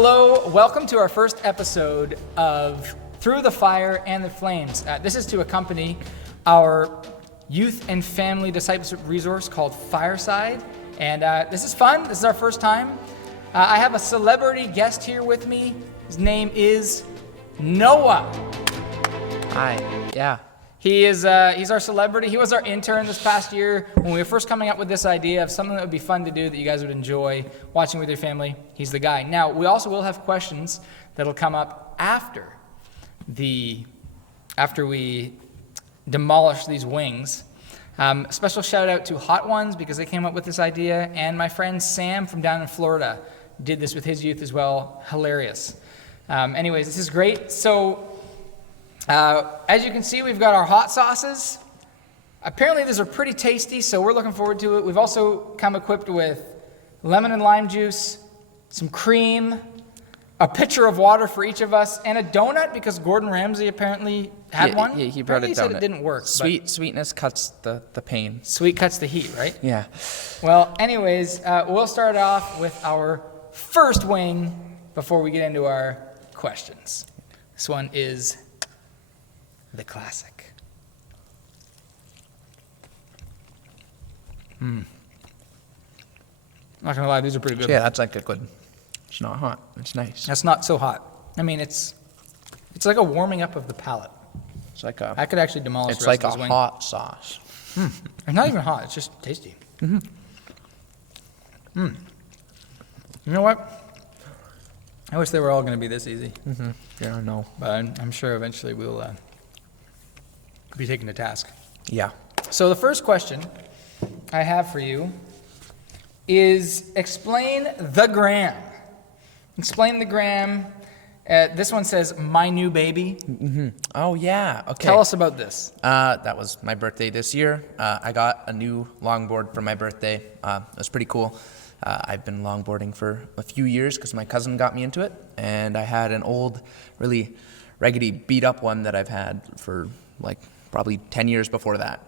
Hello, welcome to our first episode of Through the Fire and the Flames. This is to accompany our youth and family discipleship resource called FIRESIDE. And this is fun. This is our first time. I have a celebrity guest here with me. His name is Noah. Hi. Yeah. He's our celebrity. He was our intern this past year when we were first coming up with this idea of something that would be fun to do that you guys would enjoy watching with your family. He's the guy. Now, we also will have questions that'll come up after we demolish these wings. Special shout out to Hot Ones because they came up with this idea, and my friend Sam from down in Florida did this with his youth as well. Hilarious. Anyways, this is great. So, as you can see, we've got our hot sauces. Apparently, these are pretty tasty, so we're looking forward to it. We've also come equipped with lemon and lime juice, some cream, a pitcher of water for each of us, and a donut because Gordon Ramsay apparently had one. Yeah, he brought a donut. He said it didn't work. Sweetness cuts the pain. Sweet cuts the heat, right? Yeah. Well, anyways, we'll start off with our first wing before we get into our questions. This one is the classic. Not gonna lie, these are pretty good. Yeah, that's like a good. It's not hot. It's nice. That's not so hot. I mean, it's like a warming up of the palate. It's like a. I could actually demolish. It's the rest like of a this wing. hot sauce. It's not even hot. It's just tasty. You know what? I wish they were all going to be this easy. Yeah, I know. But I'm sure eventually we'll be taken to task. Yeah. So the first question I have for you is explain the gram. Explain the gram. This one says, my new baby. Oh, yeah. Okay. Tell us about this. That was my birthday this year. I got a new longboard for my birthday. It was pretty cool. I've been longboarding for a few years because my cousin got me into it. And I had an old, really raggedy, beat-up one that I've had for like probably 10 years before that.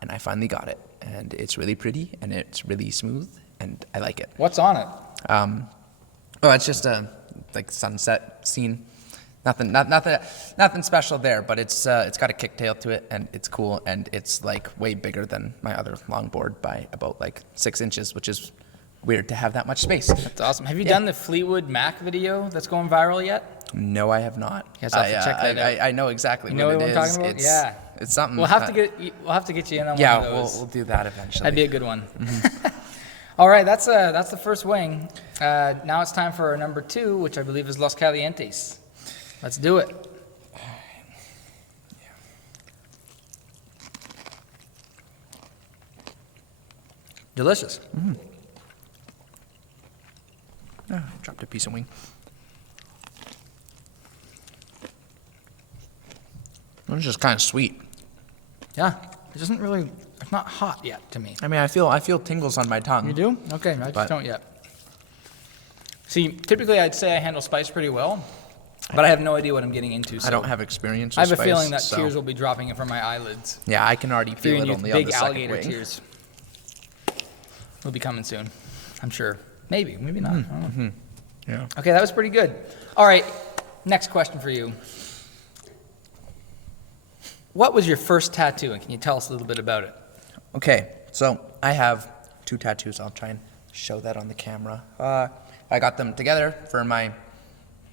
And I finally got it. And it's really pretty, and it's really smooth, and I like it. What's on it? It's just a like sunset scene. Nothing special there, but it's got a kicktail to it, and it's cool, and it's like way bigger than my other longboard by about like 6 inches, which is weird to have that much space. That's awesome. Have you done the Fleetwood Mac video that's going viral yet? No, I have not. You guys have to check that out. I know exactly You know what it I'm is. talking about? It's something. We'll have to get you in on one of those. We'll do that eventually. That'd be a good one. All right, that's the first wing. Now it's time for our number 2, which I believe is Los Calientes. Let's do it. Delicious. Oh, I dropped a piece of wing. It's just kind of sweet. Yeah, it doesn't really. It's not hot yet to me. I mean, I feel tingles on my tongue. You do? Okay, I just don't yet. See, typically I'd say I handle spice pretty well, but I have no idea what I'm getting into. So I don't have experience with I have a spice, feeling that so. tears will be dropping in from my eyelids. Yeah, I can already feel it on the big other second alligator wing. tears will be coming soon, I'm sure. Maybe not. I don't know. Yeah. Okay, that was pretty good. All right, next question for you. What was your first tattoo, and can you tell us a little bit about it? Okay, so I have 2 tattoos. I'll try and show that on the camera. I got them together for my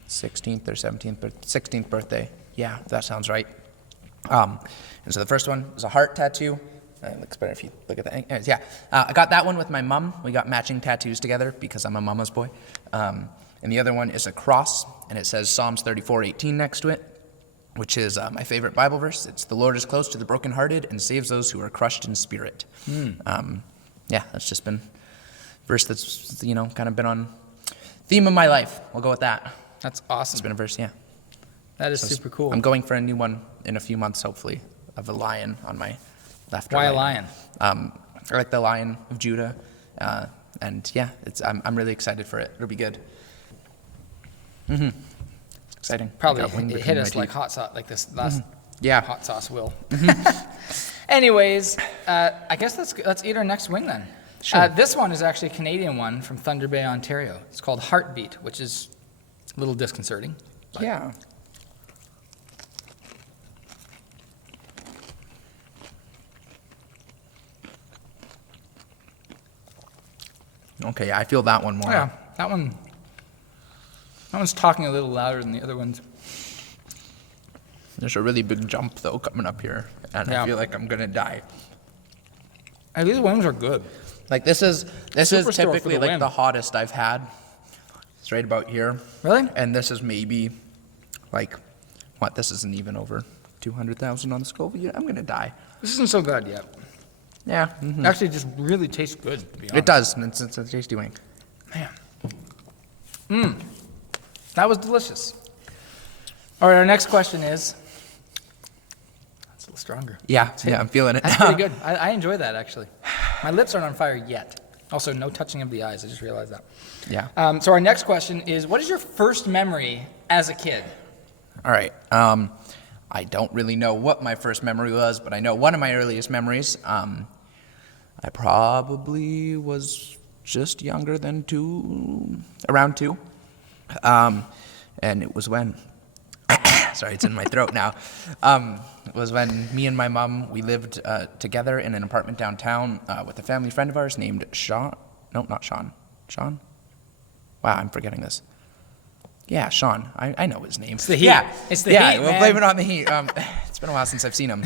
16th or 16th birthday. Yeah, that sounds right. And so the first one was a heart tattoo. It looks better if you look at that. Anyways, yeah, I got that one with my mom. We got matching tattoos together because I'm a mama's boy. And the other one is a cross, and it says Psalms 34:18 next to it, which is my favorite Bible verse. It's the Lord is close to the brokenhearted and saves those who are crushed in spirit. Yeah, that's just been a verse that's, kind of been on theme of my life. We'll go with that. That's awesome. It's been a verse, yeah. That is super cool. I'm going for a new one in a few months, hopefully, of a lion on my left. Why or a right. lion? I like the Lion of Judah, and yeah, I'm really excited for it. It'll be good. It's exciting. Probably Got wing it between hit my us like teeth. hot sauce, like this last Yeah. hot sauce will. Anyways, I guess let's eat our next wing then. Sure. This one is actually a Canadian one from Thunder Bay, Ontario. It's called Heartbeat, which is A little disconcerting. But Yeah. Okay, I feel that one more. Yeah, that one's talking a little louder than the other ones. There's a really big jump though coming up here, and Yeah. I feel like I'm gonna die. Hey, these wings are good. Like this is Superstore for typically the like win. the hottest I've had. It's right about here. Really? And this is maybe like what? This isn't even over 200,000 on the Scoville unit. I'm gonna die. This isn't so bad yet. Yeah. It actually just really tastes good, to be honest. It does. And it's a tasty wing. Man. That was delicious. All right, our next question is... That's a little stronger. Yeah. Yeah. I'm feeling it. That's pretty good. I enjoy that, actually. My lips aren't on fire yet. Also, no touching of the eyes. I just realized that. Yeah. So our next question is, what is your first memory as a kid? All right. I don't really know what my first memory was, but I know one of my earliest memories. I probably was just younger than around 2. And it was when, sorry, it's in my throat now. It was when me and my mom, we lived together in an apartment downtown with a family friend of ours named Sean. No, not Sean. Sean? Wow, I'm forgetting this. Yeah, Sean. I know his name. It's the heat. Yeah, It's the yeah, heat, we'll man. blame it on the heat. It's been a while since I've seen him.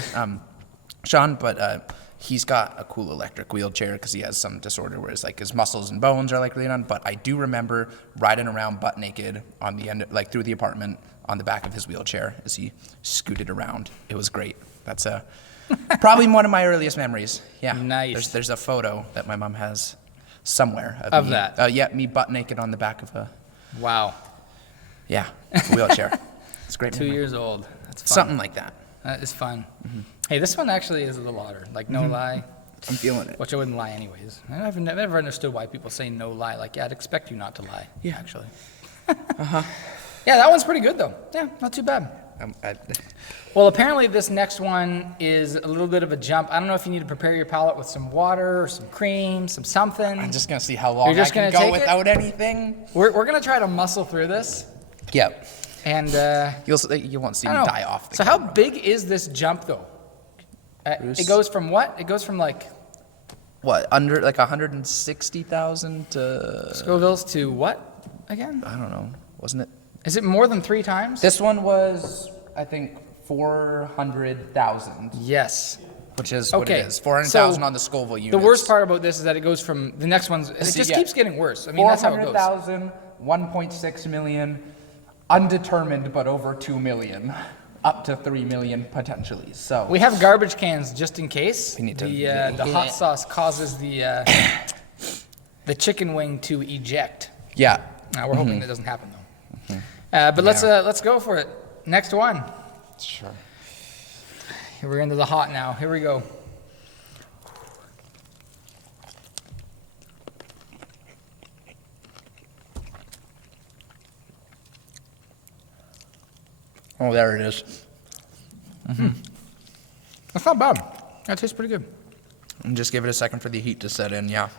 Sean, but he's got a cool electric wheelchair because he has some disorder where his muscles and bones are like really done. But I do remember riding around butt naked on the end, like through the apartment on the back of his wheelchair as he scooted around. It was great. That's probably one of my earliest memories. Yeah. Nice. There's a photo that my mom has somewhere Of me, that? yeah, me butt naked on the back of a Wow. wheelchair. It's a great. 2 memory. years old. That's fun. Something like that. That is fun. Hey, this one actually is a little odder. Like, no lie. I'm feeling it. Which I wouldn't lie anyways. I've never understood why people say no lie. Like, yeah, I'd expect you not to lie. Yeah. Actually. Yeah, that one's pretty good, though. Yeah, not too bad. Well, apparently this next one is a little bit of a jump. I don't know if you need to prepare your palate with some water or some cream, some something. I'm just gonna see how long You're just I can gonna go take it? without anything. We're going to try to muscle through this. Yep. And You won't see I me don't know. die off the So how camera. big is this jump, though? Bruce? It goes from what? It goes from like What, under like 160,000 to Scovilles to what again? I don't know. Wasn't it? Is it more than 3 times? This one was I think 400,000, Yes. which is what Okay, it is. 400,000 so on the Scoville unit. The worst part about this is that it goes from the next one's. It See, just yeah. keeps getting worse. I mean, that's how it goes. 400,000, 1.6 million, undetermined but over 2 million, up to 3 million potentially. So We have garbage cans just in case. We need to- The hot sauce causes the chicken wing to eject. yeah. Now we're hoping that doesn't happen though. But let's go for it. Next one. Sure. Here we're into the hot now. Here we go. Oh, there it is. That's not bad. That tastes pretty good. And just give it a second for the heat to set in. Yeah.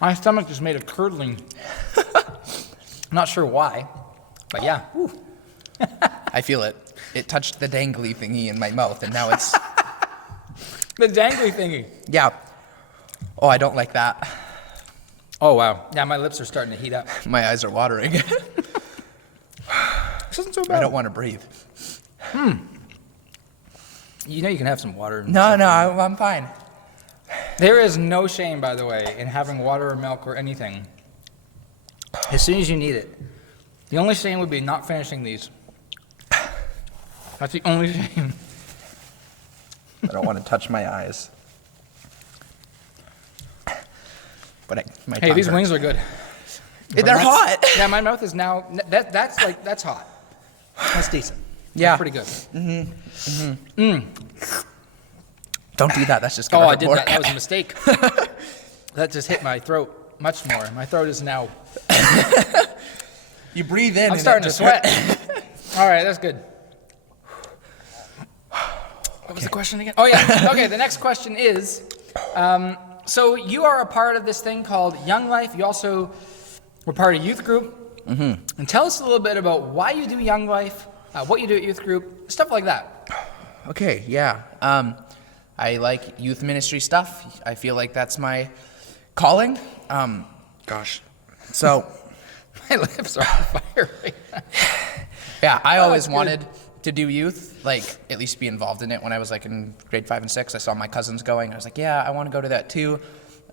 My stomach just made a curdling. I'm not sure why, but yeah. Ooh. I feel it. It touched the dangly thingy in my mouth, and now it's The dangly thingy. yeah. Oh, I don't like that. Oh wow. Yeah, my lips are starting to heat up. My eyes are watering. This isn't so I bad. don't want to breathe. You know you can have some water. No, I'm fine. There is no shame, by the way, in having water or milk or anything as soon as you need it. The only shame would be not finishing these. That's the only shame. I don't want to touch my eyes. But my Hey, tongue these hurts. wings are good. They're hot. Yeah, my mouth is now. That's hot. That's decent. Yeah. That's pretty good. Don't do that. That's just Oh, gonna I hurt did more. that. That was a mistake. That just hit my throat much more. My throat is now. You breathe in. I'm starting to sweat. All right, that's good. What was the question again? Oh yeah. Okay. The next question is, so you are a part of this thing called Young Life. You also were part of a youth group. and tell us a little bit about why you do Young Life, what you do at youth group, stuff like that. Okay, yeah. I like youth ministry stuff. I feel like that's my calling. So, My lips are on fire right now. yeah, I always that's good. wanted to do youth, like at least be involved in it. When I was like in grade 5 and 6, I saw my cousins going. I was like, yeah, I want to go to that too.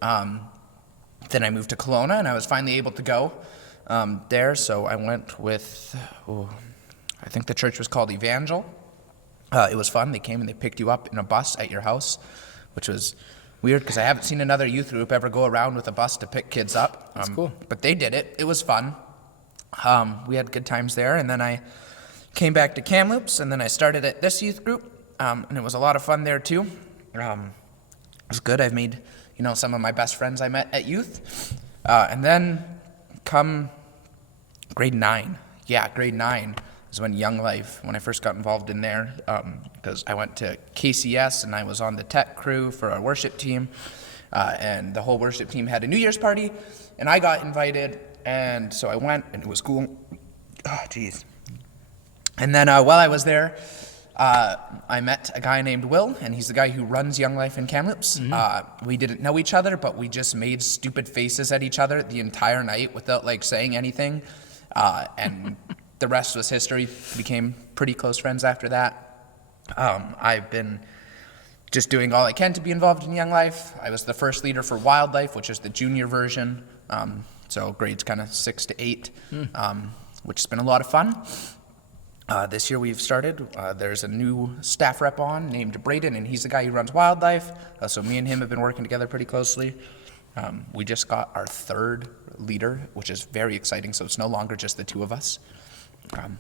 Then I moved to Kelowna, and I was finally able to go there. So I went with, I think the church was called Evangel. It was fun. They came and they picked you up in a bus at your house, which was weird because I haven't seen another youth group ever go around with a bus to pick kids up. That's cool. But they did it. It was fun. We had good times there, and then I came back to Kamloops, and then I started at this youth group, and it was a lot of fun there too. It was good. I've made, some of my best friends I met at youth. And then come grade 9. Yeah, grade 9 is when when I first got involved in there, because I went to KCS and I was on the tech crew for our worship team, and the whole worship team had a New Year's party, and I got invited, and so I went, and it was cool. Oh, jeez. And then while I was there, I met a guy named Will, and he's the guy who runs Young Life in Kamloops. We didn't know each other, but we just made stupid faces at each other the entire night without saying anything, and the rest was history. Became pretty close friends after that. I've been just doing all I can to be involved in Young Life. I was the first leader for Wildlife, which is the junior version, so grades kind of 6 to 8, which has been a lot of fun. This year we've started, there's a new staff rep on named Braden, and he's the guy who runs Wildlife, so me and him have been working together pretty closely. We just got our 3rd leader, which is very exciting, so it's no longer just the 2 of us.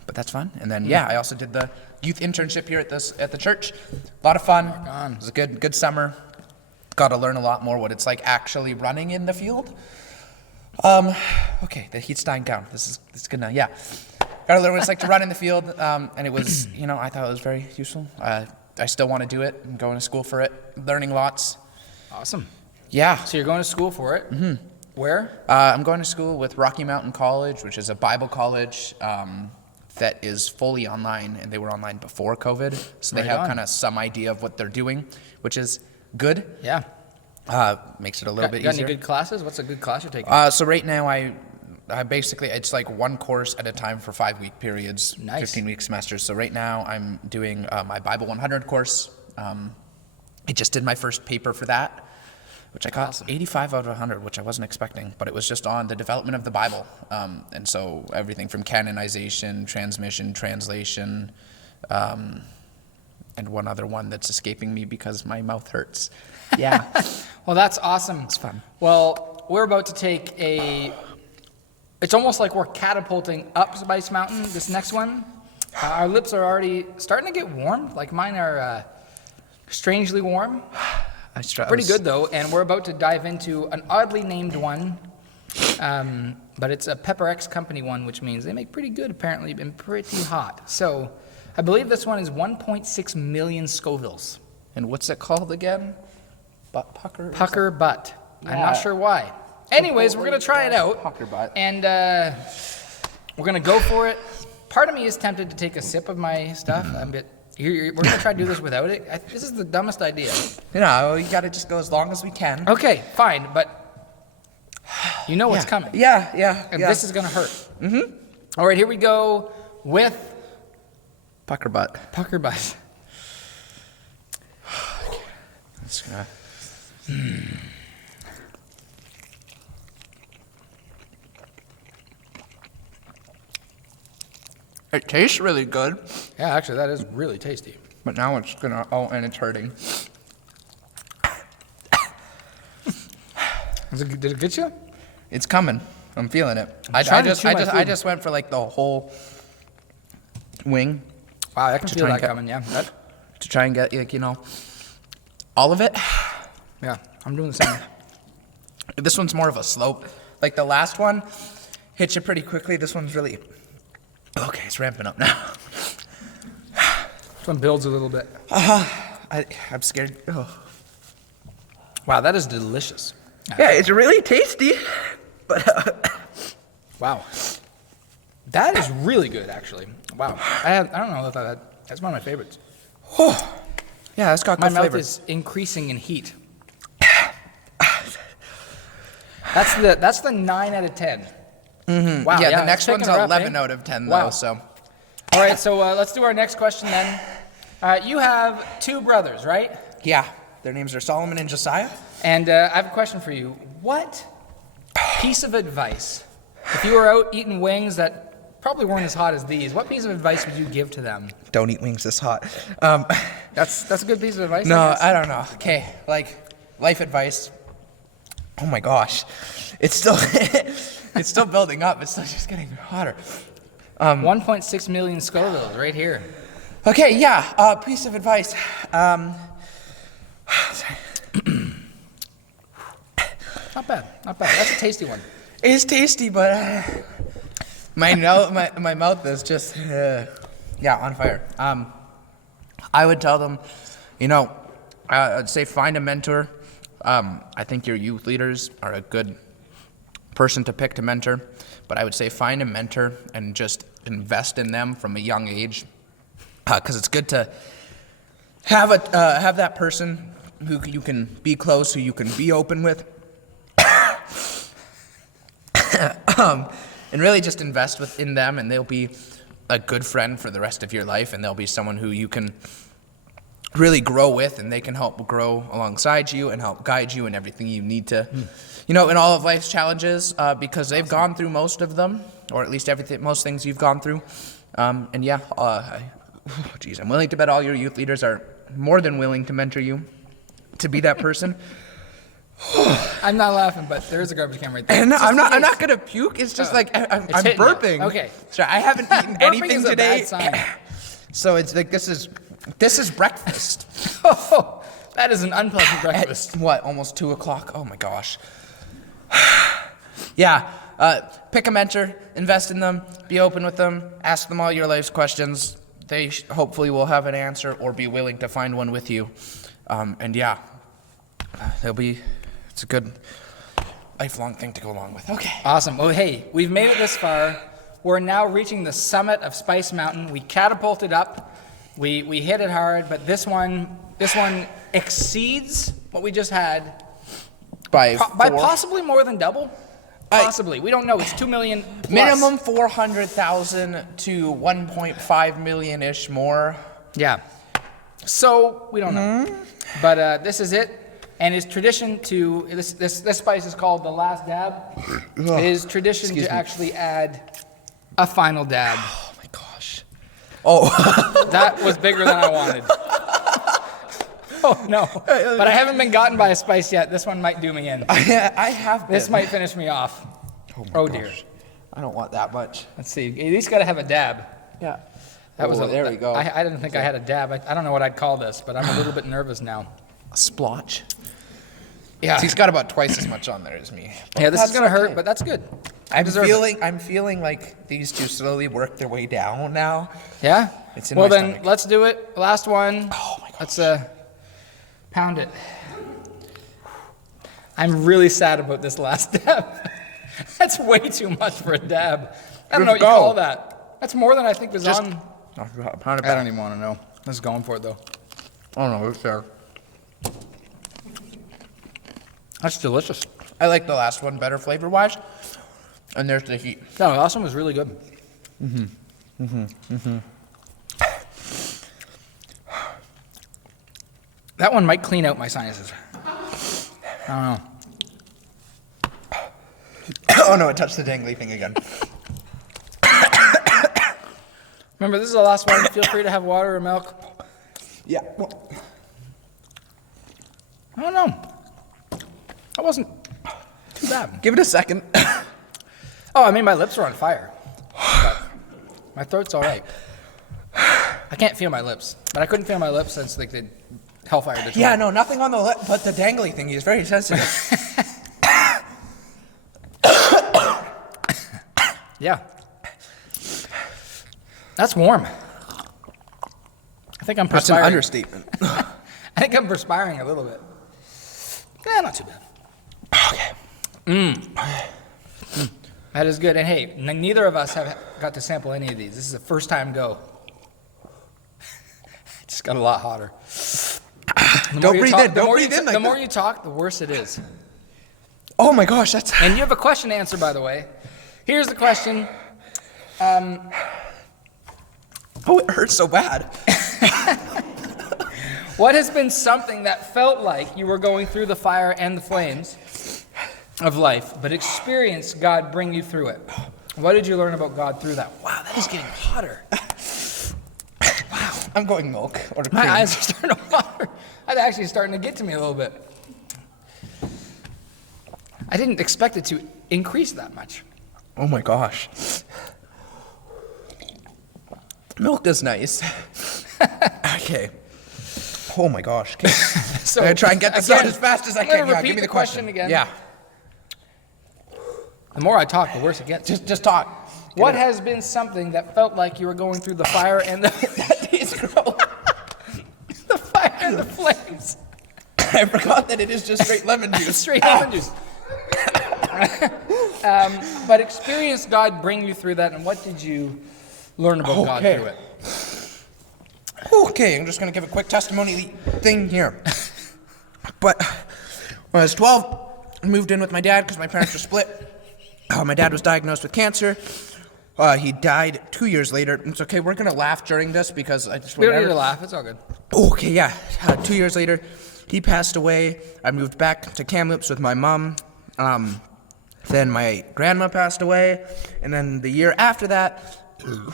But that's fun. And then, I also did the youth internship here at the church. A lot of fun. It was a good summer. Got to learn a lot more what it's like actually running in the field. Okay, the heat's dying down. This is good now. Yeah. Got to learn what it's like to run in the field. And it was, I thought it was very useful. I still want to do it. I'm going to school for it. Learning lots. Awesome. Yeah. So you're going to school for it. Mm-hmm. Where? I'm going to school with Rocky Mountain College, which is a Bible college that is fully online, and they were online before COVID, so they have kind of some idea of what they're doing, which is good. Yeah. Makes it a little bit easier. Got any good classes? What's a good class you're taking? So right now I basically, it's like one course at a time for 5-week periods, Nice. 15-week semesters. So right now I'm doing my Bible 100 course. I just did my first paper for that, which I got 85 out of 100, which I wasn't expecting, but it was just on the development of the Bible. And so everything from canonization, transmission, translation, and one other one that's escaping me because my mouth hurts. Yeah. Well, that's awesome. It's fun. Well, we're about to take it's almost like we're catapulting up Spice Mountain, this next one. Our lips are already starting to get warm. Like mine are strangely warm. Pretty good, though, and we're about to dive into an oddly named one, but it's a Pepper X Company one, which means they make pretty good, apparently, and pretty hot. So I believe this one is 1.6 million Scovilles. And what's it called again? Butt pucker? Pucker butt. I'm Yeah. not sure why. Anyways, we're going to try it out, Pucker butt. and we're going to go for it. Part of me is tempted to take a sip of my stuff. We're going to try to do this without it. This is the dumbest idea. You got to just go as long as we can. Okay, fine, but you know what's coming. Yeah. And this is going to hurt. Mm-hmm. All right, here we go with Pucker butt. Pucker butt. It's gonna... It tastes really good, Yeah, actually, that is really tasty. but now it's gonna... Oh, and it's hurting. Did it get you? It's coming. I'm feeling it. I trying to chew my I food. just went for like the whole wing Wow, I can feel try and that get- coming, yeah. to try and get all of it. Yeah, I'm doing the same. This one's more of a slope. Like the last one hits you pretty quickly. This one's really... Okay, it's ramping up now. This one builds a little bit. I'm scared. Oh. Wow, that is delicious. Yeah, it's really tasty. But Wow. That is really good, actually. Wow. I don't know if that's one of my favorites. Yeah, that's got My good mouth flavor. is increasing in heat. That's the 9 out of 10. Mm-hmm. Wow. Yeah, the next it's picking one's her up, 11 eh? out of 10, Wow. though, so. All right, so let's do our next question then. You have 2 brothers, right? Yeah, their names are Solomon and Josiah. And I have a question for you. What piece of advice, if you were out eating wings that probably weren't as hot as these, what piece of advice would you give to them? Don't eat wings this hot. That's a good piece of advice. No, I guess. I don't know. Okay, like life advice. Oh my gosh, it's still it's still building up. It's still just getting hotter. 1.6 million Scovilles right here. Okay, yeah. Piece of advice. Not bad. That's a tasty one. It's tasty, but my mouth is just on fire. I would tell them, I'd say find a mentor. I think your youth leaders are a good person to pick to mentor, but I would say find a mentor and just invest in them from a young age, because it's good to have that person who you can be close, who you can be open with, and really just invest in them, and they'll be a good friend for the rest of your life, and they'll be someone who you can really grow with, and they can help grow alongside you and help guide you in everything you need to, in all of life's challenges, because they've gone through most of them, or at least most things you've gone through. I'm willing to bet all your youth leaders are more than willing to mentor you to be that person. I'm not laughing, but there is a garbage can right there. And I'm not gonna puke. It's just like I'm hitting you. burping. Okay. So I haven't eaten Burping anything is a today. bad sign. So it's like this is breakfast. Oh, that is an unpleasant At breakfast. what? Almost 2:00. Oh my gosh. Yeah. Pick a mentor, invest in them, be open with them, ask them all your life's questions. They hopefully will have an answer or be willing to find one with you. It's a good lifelong thing to go along with. Okay. Awesome. Well, hey, we've made it this far. We're now reaching the summit of Spice Mountain. We catapulted up. We hit it hard, but this one exceeds what we just had By by possibly more than double. Possibly. We don't know. It's 2 million plus. minimum 400,000 to 1.5 million-ish more. Yeah. So we don't know. But this is it. And it's tradition to this spice is called the last dab. It is tradition to actually add a final dab. Oh my gosh. Oh. That was bigger than I wanted. Oh no. But I haven't been gotten by a spice yet. This one might do me in. I have been. This might finish me off. Oh dear. I don't want that much. Let's see. You at least got to have a dab. Yeah. There we go. I didn't think I had a dab. I don't know what I'd call this, but I'm a little bit nervous now. A splotch. Yeah. He's got about twice as much on there as me. Yeah, this is gonna hurt, okay. but that's good. I'm feeling like these two slowly work their way down now. Yeah? It's in well my then, stomach. let's do it. Last one. Oh my gosh. Let's pound it. I'm really sad about this last dab. That's way too much for a dab. I don't know what you call that. That's more than I think was on. Pound it I don't even want to know. I was going for it though. Oh no, it's there. That's delicious. I like the last one better flavor-wise. And there's the heat. No, the last one was really good. That one might clean out my sinuses. I don't know. Oh no, it touched the dangly thing again. Remember, this is the last one. Feel free to have water or milk. Yeah. I don't know. That wasn't too bad. Give it a second. Oh, I mean, my lips are on fire. But my throat's all right. I can't feel my lips, but I couldn't feel my lips since like the hellfire did. Yeah, no, nothing on the lip, but the dangly thing. He's very sensitive. Yeah. That's warm. I think I'm That's an perspiring. understatement. I think I'm perspiring a little bit. Yeah, not too bad. Okay. That is good. And hey, neither of us have got to sample any of these. This is a first time go. It just got a lot hotter. Don't breathe in. Don't breathe in. The more you talk, the worse it is. Oh my gosh, that's. And you have a question to answer, by the way. Here's the question. Oh, it hurts so bad. What has been something that felt like you were going through the fire and the flames of life, but experienced God bring you through it? What did you learn about God through that? Wow, that is getting hotter. Wow. I'm going milk or cream. My eyes are starting to water. That's actually starting to get to me a little bit. I didn't expect it to increase that much. Oh my gosh. Milk is nice. Okay. Oh my gosh. Okay. So, I'm going to try and get this out as fast as I can. Yeah, repeat give me the question again. Yeah. The more I talk, the worse it gets. Just talk. What has been something that felt like you were going through the fire and the the fire and the flames? I forgot that it is just straight lemon juice. Straight lemon juice. But experienced God bring you through that, and what did you learn about God through it? Okay, I'm just going to give a quick testimony thing here. But when I was 12, I moved in with my dad because my parents were split. My dad was diagnosed with cancer. He died 2 years later. It's okay, we're going to laugh during this because I just... We don't need to laugh, it's all good. Okay, yeah. 2 years later, he passed away. I moved back to Kamloops with my mom. Then my grandma passed away. And then the year after that,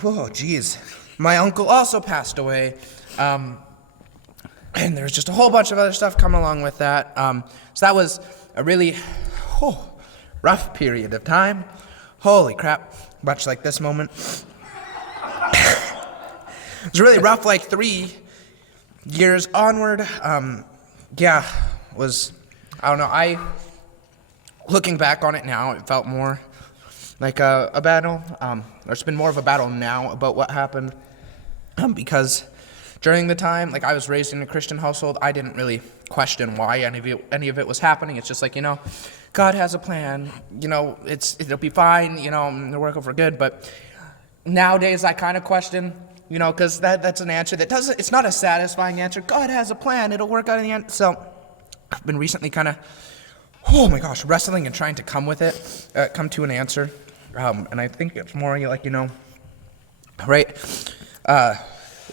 oh, geez, my uncle also passed away. And there's just a whole bunch of other stuff coming along with that. So that was a really rough period of time. Holy crap. Much like this moment. It was really rough, like 3 years onward. I don't know, looking back on it now, it felt more like a battle. There's been more of a battle now about what happened. Because during the time, like I was raised in a Christian household, I didn't really question why any of it was happening. It's just like, God has a plan, it'll be fine, it'll work out for good. But nowadays I kind of question, because that's an answer it's not a satisfying answer. God has a plan, it'll work out in the end. So I've been recently kind of, wrestling and trying to come to an answer. And I think it's more like, right?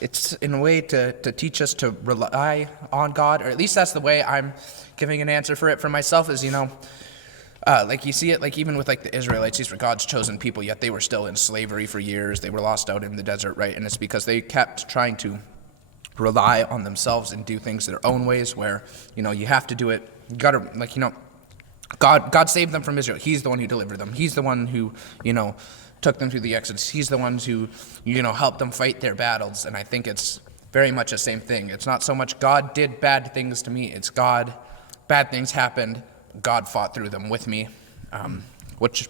It's in a way to teach us to rely on God, or at least that's the way I'm giving an answer for it for myself is, like you see it, like even with like the Israelites, these were God's chosen people, yet they were still in slavery for years. They were lost out in the desert, right? And it's because they kept trying to rely on themselves and do things their own ways where, you have to do it. You got to, God saved them from Israel. He's the one who delivered them. He's the one who, took them through the Exodus. He's the one who, helped them fight their battles. And I think it's very much the same thing. It's not so much God did bad things to me. It's bad things happened. God fought through them with me. Which,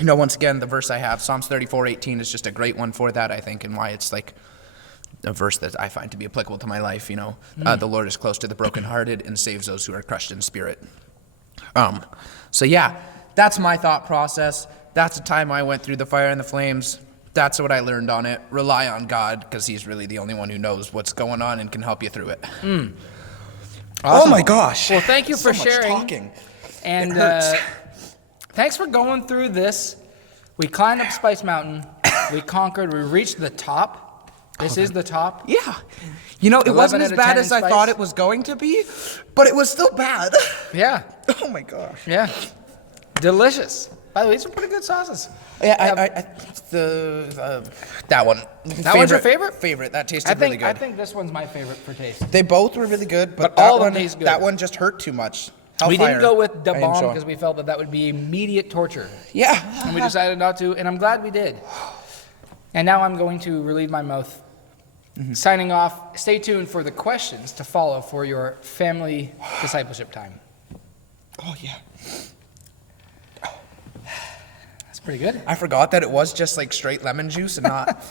once again, the verse I have, Psalms 34:18 is just a great one for that, I think, and why it's like a verse that I find to be applicable to my life. The Lord is close to the brokenhearted and saves those who are crushed in spirit. So yeah, that's my thought process. That's the time I went through the fire and the flames. That's what I learned on it. Rely on God, because he's really the only one who knows what's going on and can help you through it. Awesome. Oh my gosh. Well, thank you for so sharing. Much talking. And it hurts. Thanks for going through this. We climbed up Spice Mountain. We conquered. We reached the top. This is the top. Yeah. It wasn't as bad as I thought it was going to be, but it was still bad. Yeah. Oh my gosh. Yeah. Delicious. By the way, these are pretty good sauces. Yeah, that one. That one's your favorite? Favorite. That tasted really good. I think this one's my favorite for taste. They both were really good, but all of them taste good. That one just hurt too much. We didn't go with Da Bomb because we felt that would be immediate torture. Yeah. And we decided not to, and I'm glad we did. And now I'm going to relieve my mouth. Mm-hmm. Signing off. Stay tuned for the questions to follow for your family discipleship time. Oh, yeah. That's pretty good. I forgot that it was just like straight lemon juice and not...